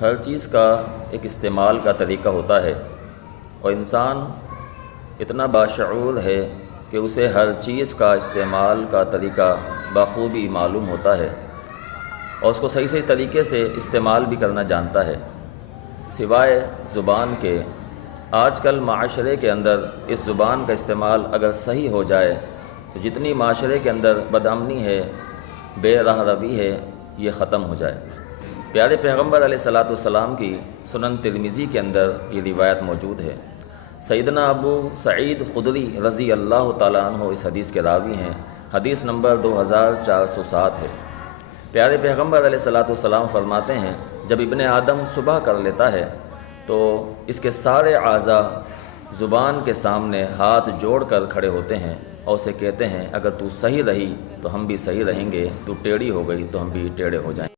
ہر چیز کا ایک استعمال کا طریقہ ہوتا ہے، اور انسان اتنا باشعور ہے کہ اسے ہر چیز کا استعمال کا طریقہ بخوبی معلوم ہوتا ہے اور اس کو صحیح طریقے سے استعمال بھی کرنا جانتا ہے۔ سوائے زبان کے آج کل معاشرے کے اندر اس زبان کا استعمال اگر صحیح ہو جائے تو جتنی معاشرے کے اندر بدامنی ہے، بے راہ روی ہے، یہ ختم ہو جائے۔ پیارے پیغمبر علیہ الصلاۃ والسلام کی سنن ترمذی کے اندر یہ روایت موجود ہے۔ سیدنا ابو سعید خدری رضی اللہ تعالیٰ عنہ اس حدیث کے راوی ہیں۔ حدیث نمبر 2407 ہے۔ پیارے پیغمبر علیہ الصلاۃ والسلام فرماتے ہیں، جب ابن آدم صبح کر لیتا ہے تو اس کے سارے اعضاء زبان کے سامنے ہاتھ جوڑ کر کھڑے ہوتے ہیں اور اسے کہتے ہیں، اگر تو صحیح رہی تو ہم بھی صحیح رہیں گے، تو ٹیڑھی ہو گئی تو ہم بھی ٹیڑھے ہو جائیں گے۔